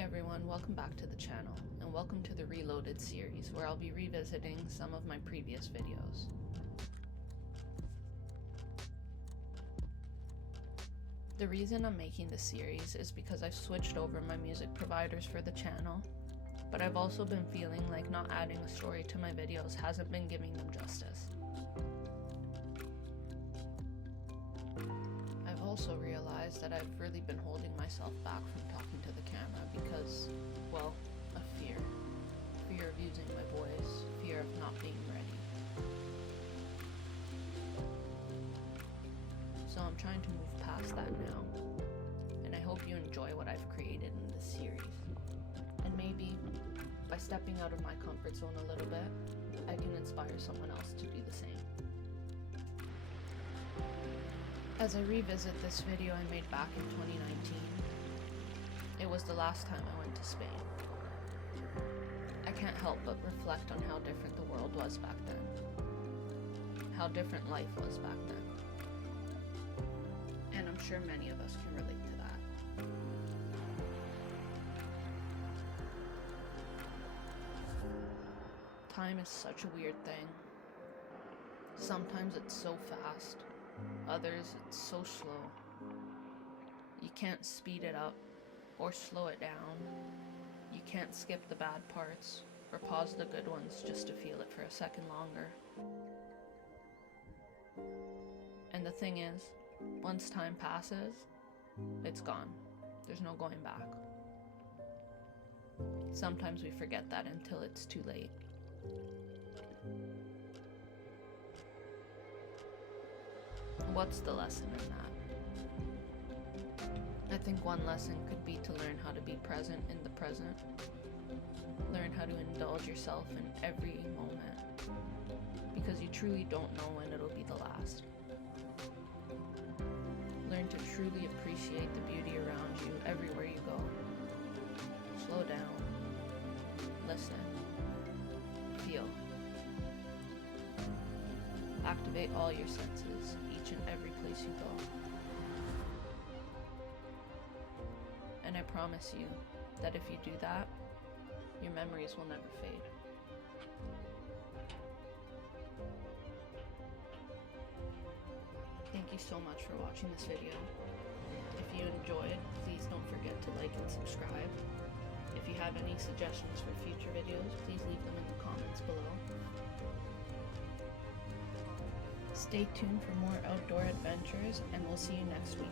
everyone, welcome back to the channel, and welcome to the Reloaded series, where I'll be revisiting some of my previous videos. The reason I'm making this series is because I've switched over my music providers for the channel, but I've also been feeling like not adding a story to my videos hasn't been giving them justice. I've also realized that I've really been holding myself back from talking to the camera because, well, of fear. Fear of using my voice, fear of not being ready. So I'm trying to move past that now, and I hope you enjoy what I've created in this series. And maybe, by stepping out of my comfort zone a little bit, I can inspire someone else to do the same. As I revisit this video I made back in 2019, it was the last time I went to Spain. I can't help but reflect on how different the world was back then, how different life was back then, and I'm sure many of us can relate to that. Time is such a weird thing. Sometimes it's so fast. Others, it's so slow. You can't speed it up or slow it down. You can't skip the bad parts or pause the good ones just to feel it for a second longer. And the thing is, once time passes, it's gone. There's no going back. Sometimes we forget that until it's too late. What's the lesson in that? I think one lesson could be to learn how to be present in the present. Learn how to indulge yourself in every moment, because you truly don't know when it'll be the last. Learn to truly appreciate the beauty around you everywhere you go. Slow down. Listen. Feel. Activate all your senses, each and every place you go. And I promise you that if you do that, your memories will never fade. Thank you so much for watching this video. If you enjoyed, please don't forget to like and subscribe. If you have any suggestions for future videos, please leave them in the comments below. Stay tuned for more outdoor adventures, and we'll see you next week.